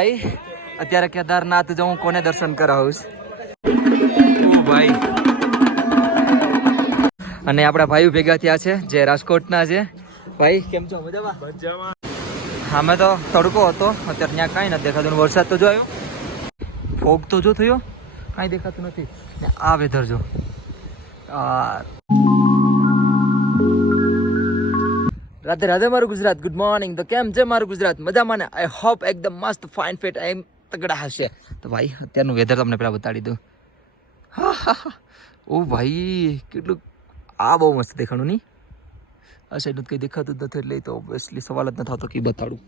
ભાઈ અત્યારે કેદારનાથ જાઉં કોને દર્શન કરાવીશ ભાઈ. અને આપણા ભાઈઓ ભેગા થયા છે જે રાજકોટના છે. ભાઈ કેમ છો? મજામાં? અમે તો તડકો હતો અત્યારે ત્યાં કાંઈ નથી દેખાતું. વરસાદ તો જો આવ્યો ફોગ તો જો થયો કાંઈ દેખાતું નથી. આ વેધર જો. આ રાધે રાધે મારું ગુજરાત. ગુડ મોર્નિંગ તો કેમ છે મારું ગુજરાત? મજામાં ને? આઈ હોપ એકદમ મસ્ત ફાઇન ફિટ એમ તગડા હશે. તો ભાઈ, અત્યારનું વેધર તમને પહેલાં બતાડી દઉં. ઓ ભાઈ, કેટલું આ બહુ મસ્ત દેખાણું નહીં આ સાઈડ કંઈ દેખાતું જ નથી એટલે તો ઓબ્વિયસલી સવાલ જ ન થતો કે બતાડું.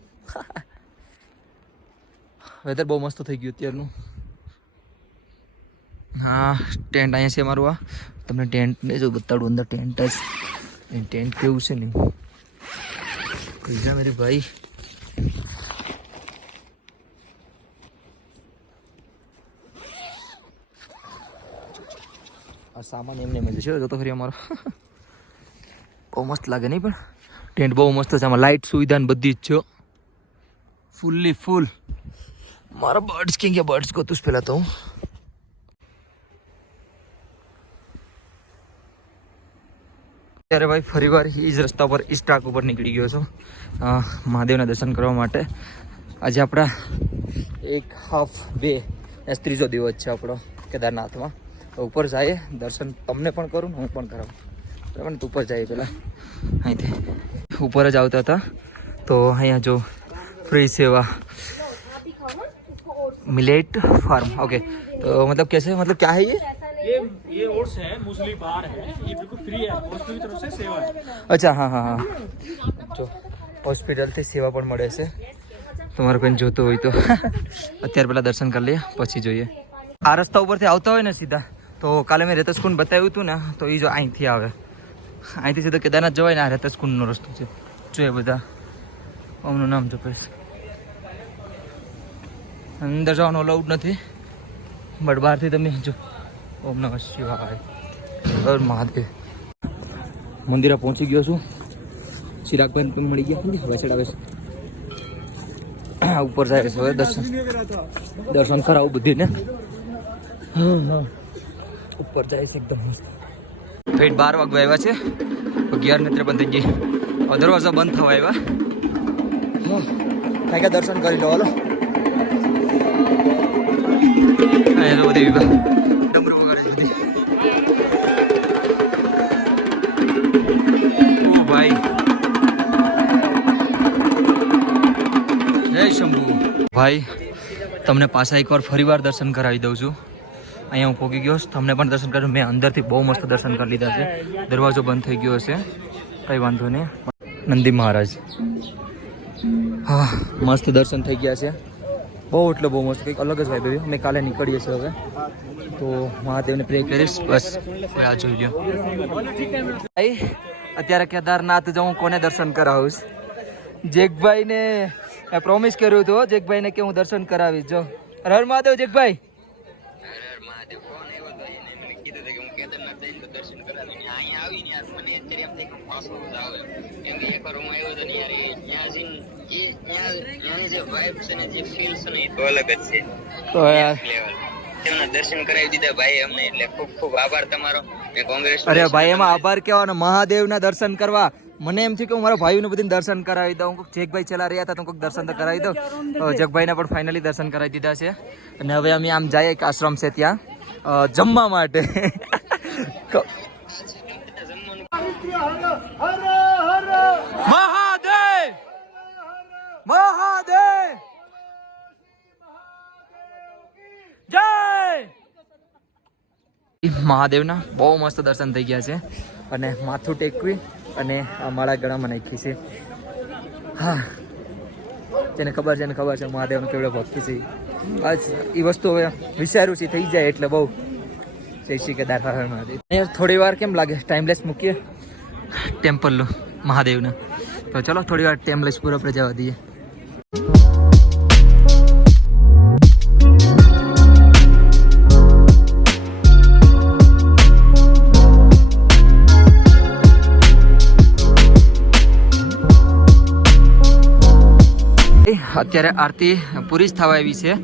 વેધર બહુ મસ્ત થઈ ગયું અત્યારનું. હા ટેન્ટ અહીંયા છે મારું આ તમને ટેન્ટ ને જો બતાડું અંદર ટેન્ટ જ. ટેન્ટ કેવું છે નહીં પૈસા મેરે ભાઈ. આ સામાન એમને એમ જ છે જો તો ખરી અમારો. બહુ મસ્ત લાગે નહીં પણ? ટેન્ટ બહુ મસ્ત છે, આમાં લાઇટ સુવિધા ને બધી જ છે ફૂલ્લી ફૂલ મારા બર્ડ્સ ક્યાં ગયા? બર્ડ્સ ગોતું જ પહેલાં તો હું. અત્યારે ભાઈ ફરીવાર એ જ રસ્તા પર ઇસ્ટાક ઉપર નીકળી ગયો છો. મહાદેવના દર્શન કરવા માટે. આજે આપણા એક હાફ બે એસ ત્રીજો દિવસ છે આપણો કેદારનાથમાં. તો ઉપર જઈએ, દર્શન તમને પણ કરું હું પણ કરાવું. બરાબર તો ઉપર જઈએ પહેલાં. અહીંથી ઉપર જ આવતા હતા. તો અહીંયા જો ફ્રી સેવા મિલેટ ફાર્મ. ઓકે. તો મતલબ કેસે મતલબ ક્યાં હૈ ये ये ये ओट्स है मूसली बार है ये बिल्कुल फ्री है हॉस्पिटल की तरफ से सेवा है અચ્છા હા હા હા જો હોસ્પિટલથી સેવા પણ મળે છે તમારે કોઈ જોતું હોય તો અત્યારે પહેલાં દર્શન કરી લઈએ પછી જોઈએ આ રસ્તા ઉપરથી આવતા હોય ને સીધા તો કાલે મેં રેતસકુંડ બતાવ્યું હતું ને તો એ જો અહીંથી આવે અહીંથી સીધો કેદારનાથ જવાય ને આ રેતસકુંડનો રસ્તો છે જોઈએ બધા ઓમનું નામ જપેશ અંદર જવાનું અલાઉડ નથી બટ બહારથી તમે જો ઓમ નમઃ શિવાય. હર મહાદેવ. મંદિરે પહોંચી ગયો છું. ચિરાગભાઈ પણ મળી ગયા હવે ચડાવે છે. ઉપર જાય છે હવે દર્શન. દર્શન કરાવું બધીને. ઉપર જાય છે એકદમ મસ્ત. ફેટ બાર વાગવા આવ્યા છે. અગિયાર ને ત્રેપન થઈ ગઈ. દરવાજા બંધ થવા આવ્યા. કાંઈ દર્શન કરી લો, હાલો. બધી ભાઈ, તમને પાછા એકવાર ફરીવાર દર્શન કરાવી દઉં છું. અહીંયા હું પહોંચી ગયો. તમને પણ દર્શન કર્યું મેં અંદરથી બહુ મસ્ત દર્શન કરી લીધા છે. દરવાજો બંધ થઈ ગયો હશે. કંઈ વાંધો નહીં. નંદી મહારાજ. હા, મસ્ત દર્શન થઈ ગયા છે. બહુ એટલે બહુ મસ્ત. કંઈક અલગ જ વાઇબ આવી અમે કાલે નીકળીએ છીએ હવે. તો મહાદેવને પ્રે કરીશ. બસ આ જોઈ લ્યો. ભાઈ, અત્યારે કેદારનાથ જાઉં, કોને દર્શન કરાવીશ જેકભાઈને પ્રોમિસ કર્યું હતું જેકભાઈને કે હું દર્શન કરાવીશ. જો. હર મહાદેવ જેકભાઈ. તો દર્શન કરાવી દીધા ભાઈ અમને એટલે ખૂબ ખૂબ આભાર તમારો. ને કોંગ્રેસ અરે ભાઈ એમાં આભાર કહેવાનો. મહાદેવના દર્શન કરવા. મને એમ થયું કે હું મારા ભાઈઓને બધીને દર્શન કરાવી દઉં. જેકભાઈ છેલ્લા રહ્યા હતા તો કોઈક દર્શન તો કરાવી દઉં. જગભાઈને પણ ફાઇનલી દર્શન કરાવી દીધા છે. અને હવે અમે આમ જઈએ એક આશ્રમ છે ત્યાં. જમવા માટે. મહાદેવ! મહાદેવ જય મહાદેવના. બહુ મસ્ત દર્શન થઈ ગયા છે. અને માથું ટેકવી અને માળા ગળામાં નાખી છે. હા. જેને ખબર છે એને ખબર છે મહાદેવનો કેવડો ભક્તિ છે. બસ એ વસ્તુ હવે વિચાર્યું છે, થઈ જાય એટલે બહુ. જય શ્રી કેદાર હર મહાદેવ. થોડી વાર કેમ લાગે? ટાઈમલેસ મૂકીએ? ટેમ્પલ મહાદેવને. તો ચલો થોડી વાર ટાઈમલેસ પૂરો આપણે જવા દઈએ. અત્યારે આરતી પૂરી જ થવા આવી છે.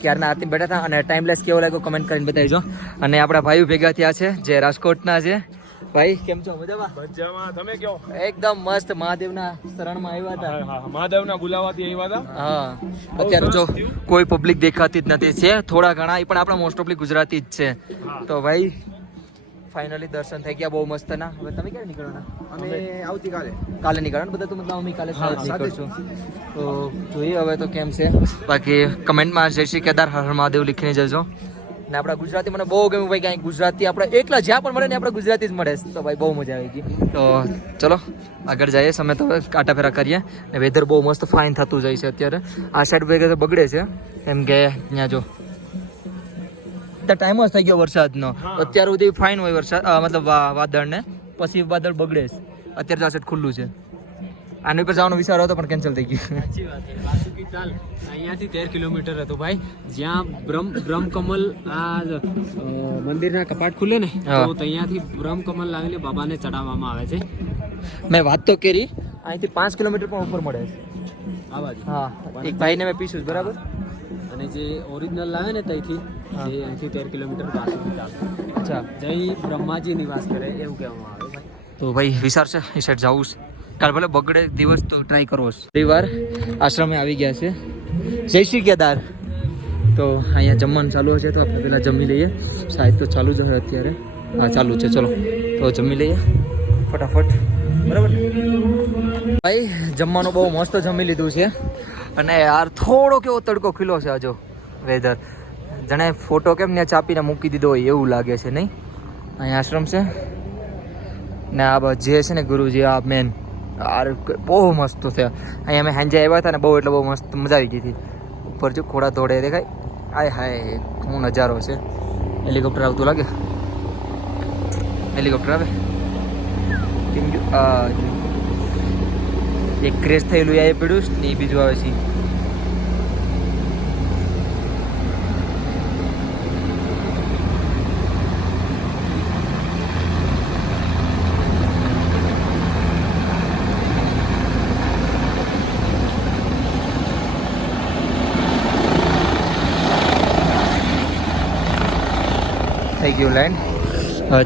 ક્યારના આરતી બેઠા હતા અને ટાઈમલેસ કેવો લાગ્યો કમેન્ટ કરીને બતાવીજો. અને આપણા ભાઈઓ ભેગા થયા છે જે રાજકોટના છે. ભાઈ કેમ છો? મજામાં? મજામાં. તમે કયો? એકદમ મસ્ત મહાદેવના શરણમાં આવ્યા હતા. મહાદેવના બોલાવાથી આવ્યા હતા? હા. અત્યારે જો કોઈ પબ્લિક દેખાતી જ નથી. છે થોડા ઘણા એ પણ આપણા મોસ્ટ ઓફલી ગુજરાતી જ છે. તો ભાઈ ફાઇનલી દર્શન થઈ ગયા બહુ મસ્ત ના હવે તમે ક્યારે નીકળવાના? અમે આવતીકાલે. કાલે નીકળવાનું? બધા તો મતલબ અમે કાલે સાથે નીકળશું. તો જોઈએ હવે તો કેમ છે. બાકી કમેન્ટમાં જય શ્રી કેદાર હર મહાદેવ લખીને જજો. ને આપણા ગુજરાતી મને બહુ ગમ્યું ભાઈ ક્યાંય ગુજરાતી આપણે એકલા જ્યાં પણ મળે ને આપણે ગુજરાતી જ મળે. તો ભાઈ બહુ મજા આવી ગઈ. તો ચલો આગળ જઈએ. અમે તો કાંટા ફેરા કરીએ. ને વેધર બહુ મસ્ત ફાઇન થતું જાય છે અત્યારે. આ સાઈડ વેધર તો બગડે છે. એમ કે ત્યાં જો. અત્યારે ટાઈમ જ થઈ ગયો વરસાદનો. અત્યાર સુધી ફાઇન હોય વરસાદ મતલબ વાદળને. વાદળ ને પછી વાદળ બગડે છે. અત્યારે તો ખુલ્લું છે. આની ઉપર જવાનો વિચાર હતો પણ કેન્સલ થઈ ગયું. સાચી વાત છે. વાસુકી તાલ. અહીંયાથી તેર કિલોમીટર હતો ભાઈ. જ્યાં બ્રહ્મ બ્રહ્મકમલ આ મંદિરના કપાટ ખુલે ને. તો ત્યાંથી બ્રહ્મકમલ લાવીને બાબાને ચડાવવામાં આવે છે. મેં વાત તો કરી. અહીંથી પાંચ કિલોમીટર પણ ઉપર મળે છે. આ બાજુ. હા. એક ભાઈને મેં પીશું બરાબર? અને જે ઓરિજિનલ લાવે ને ત્યાંથી જે અહીંથી તેર કિલોમીટર પાછું અચ્છા. જય બ્રહ્માજી નિવાસ કરે એવું કહેવામાં આવે ભાઈ તો ભાઈ વિચાર છે એ સાઈડ જવું છે. કાલ ભલે બગડે દિવસ તો ટ્રાય કરવો છે. રવિવાર આશ્રમે આવી ગયા છે. જય શ્રી કેદાર. તો અહીંયા જમવાનું ચાલુ હશે તો આપણે પહેલાં જમી લઈએ. સાહેબ તો ચાલુ જ હોય અત્યારે. હા ચાલુ છે ચલો. તો જમી લઈએ. ફટાફટ. બરાબર? ભાઈ જમવાનું બહુ મસ્ત જમી લીધું છે. અને યાર, થોડો કેવો તડકો ખીલો છે આજો વેધર જણે ફોટો કેમ ને ચાપીને મૂકી દીધો હોય એવું લાગે છે, નહીં? અહીંયા આશ્રમ છે. ને આ જે છે ને ગુરુજી, આ મેન યાર, બહુ મસ્ત છે. અહીંયા અમે સાંજે આવ્યા હતા ને બહુ એટલે બહુ મસ્ત મજા આવી ગઈ હતી. ઉપર જો ઘોડા દોડે દેખાય. આય હાય, હું નજારો છે. હેલિકોપ્ટર આવતું લાગે? હેલિકોપ્ટર આવે? કેમ કે એક ક્રેશ થયેલું એ પડ્યું છે ને એ બીજું આવે છે. થઈ ગયું લાઈન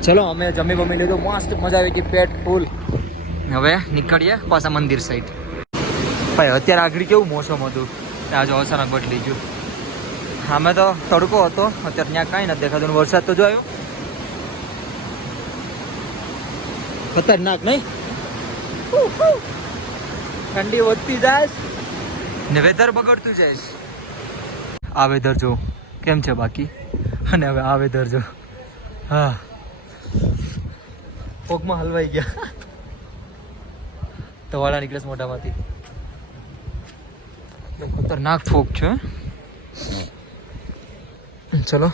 ચલો અમે જમી બમી લીધું. મસ્ત મજા આવી ગઈ પેટ ફૂલ. હવે નીકળીએ પાછા મંદિર સાઈડ ભાઈ, અત્યારે આગળ કેવું મોસમ હતું? ત્યાં જો અચાનક બદલી ગયું. અમે તો તડકો હતો, અત્યારે ત્યાં કાંઈ નથી દેખાતું વરસાદ તો જોયો. ખતરનાક, નહીં? ઠંડી વધતી જાય ને વેધર બગડતું જાય આ વેધર જો, કેમ છે બાકી? અને હવે આ વેધર જો. હા. પગમાં હલવાઈ ગયા. તો વાળા નીકળે મોઢામાંથી. ખતરનાક ફોક છે ચલો.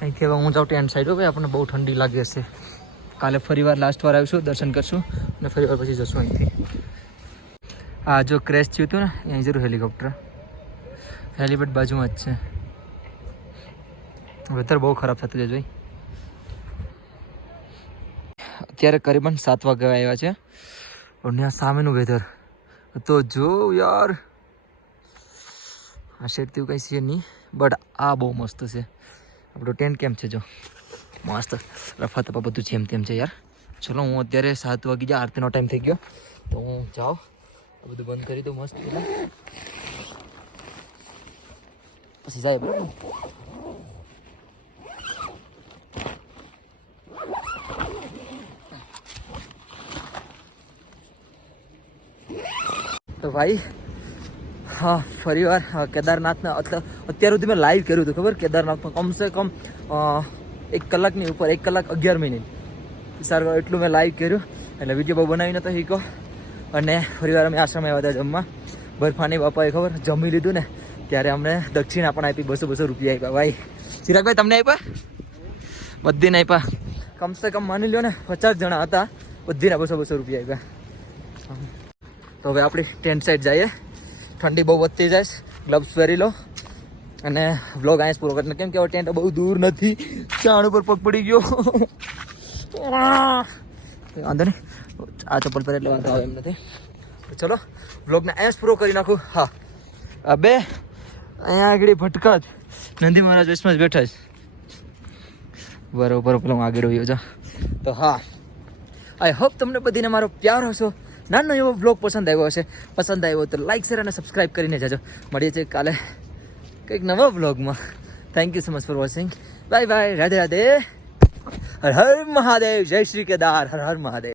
અહીંથી હવે હું જાઉં ટેન્ટ સાઈડ ભાઈ, આપણને બહુ ઠંડી લાગે છે. કાલે ફરી વાર લાસ્ટ વાર આવીશું, દર્શન કરશું, અને ફરી વાર પછી જશું અહીંથી. આ જો ક્રેશ થયું હતું ને, અહીં જરૂર હેલિકોપ્ટર હેલિપેડ બાજુમાં જ છે. વેધર બહુ ખરાબ થતું છે જોઈ અત્યારે કરીબન સાત વાગે આવ્યા છે. અને આ સામેનું વેધર તો જો યાર આ શેડ તેવું કંઈ છે નહીં બટ આ બહુ મસ્ત છે આપણું ટેન્ટ કેમ છે જો મસ્ત રફા તફા બધું જેમ તેમ છે યાર ચલો હું અત્યારે સાત વાગી જાય આરતીનો ટાઈમ થઈ ગયો તો હું જાઉં આ બધું બંધ કરી દઉં મસ્ત પછી જાય બરાબર તો ભાઈ હા ફરી વાર હા, કેદારનાથના અત્યાર સુધી મેં લાઈવ કર્યું હતું ખબર? કેદારનાથમાં કમસે કમ એક કલાકની ઉપર એક કલાક અગિયાર મિનિટ. સારું એટલું મેં લાઈવ કર્યું. એટલે વીડિયો બહુ બનાવી નતો શીખો. અને ફરી વાર અમે આશ્રમ આવ્યા હતા જમવા. બરફાની બાપાએ ખબર? જમી લીધું ને ત્યારે અમને દક્ષિણા પણ આપી બસો બસો રૂપિયા આપ્યા. ભાઈ ચિરાગભાઈ તમને આપ્યા? બધીને આપ્યા. કમસે કમ માની લ્યો ને પચાસ જણા હતા બધીના બસો બસો રૂપિયા આપ્યા. તો હવે આપણી ટેન્ટ સાઈડ જઈએ. ઠંડી બહુ વધતી જાય ગ્લવ્સ પહેરી લો. અને વ્લોગ અહીંયા પૂરો કરીને કેમ કે હવે ટેન્ટ બહુ દૂર નથી. ચાણ ઉપર પગ પડી ગયો. વાંધો નહીં. આ ચપ્પલ પર એટલે વાંધો આવે એમ નથી. ચલો વ્લોગને અહીંયા પૂરો કરી નાખું. હા. અબે, અહીંયા આગળ ભટકા જ. નંદી મહારાજ વૈષ્ણવ જ બેઠા છે. બરોબર, પેલો આગળ વયો જા તો હા. આઈ હોપ તમને બધીને મારો પ્યાર હશો. નાનો એવો બ્લોગ પસંદ આવ્યો હશે, પસંદ આવ્યો તો લાઇક શેર અને સબસ્ક્રાઈબ કરીને જજો. મળીએ છીએ કાલે કંઈક નવા બ્લોગમાં thank you so much for watching bye bye Radhe Radhe. Har Har Mahadev. જય શ્રી કેદાર. હર હર મહાદેવ.